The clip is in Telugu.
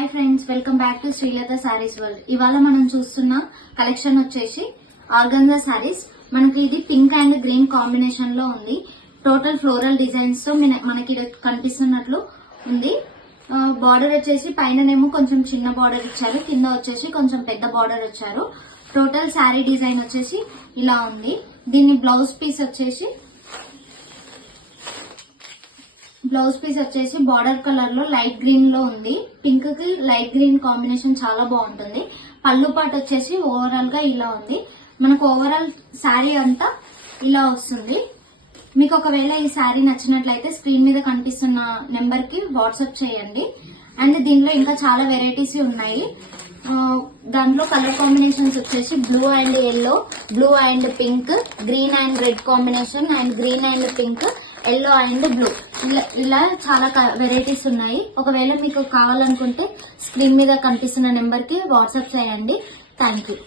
Hi friends, welcome back to Srilatha saris world. ఇవాళ మనం చూస్తున్న కలెక్షన్ వచ్చేసి ఆర్గంజా సారీస్. మనకి ఇది పింక్ అండ్ గ్రీన్ కాంబినేషన్ లో ఉంది. టోటల్ ఫ్లోరల్ డిజైన్స్ తో మనకి కనిపిస్తున్నట్లు ఉంది. బార్డర్ వచ్చేసి పైననేమో కొంచెం చిన్న బార్డర్ ఇచ్చారు, కింద వచ్చేసి కొంచెం పెద్ద బార్డర్ వచ్చారు. టోటల్ శారీ డిజైన్ వచ్చేసి ఇలా ఉంది. దీని బ్లౌజ్ పీస్ వచ్చేసి బార్డర్ కలర్ లో లైట్ గ్రీన్ లో ఉంది. పింక్ కి లైట్ గ్రీన్ కాంబినేషన్ చాలా బాగుంటుంది. పళ్ళు పాటు వచ్చేసి ఓవరాల్ గా ఇలా ఉంది. మనకు ఓవరాల్ శారీ అంతా ఇలా వస్తుంది. మీకు ఒకవేళ ఈ శారీ నచ్చినట్లయితే స్క్రీన్ మీద కనిపిస్తున్న నెంబర్ కి వాట్సాప్ చేయండి. అండ్ దీనిలో ఇంకా చాలా వెరైటీస్ ఉన్నాయి. దాంట్లో కలర్ కాంబినేషన్స్ వచ్చేసి blue and yellow, blue and pink, green and red combination, and green and pink, yellow and blue, ఇలా చాలా వెరైటీస్ ఉన్నాయి. ఒకవేళ మీకు కావాలనుకుంటే స్క్రీన్ మీద కనిపిస్తున్న నెంబర్ కి వాట్సాప్ చేయండి. Thank you.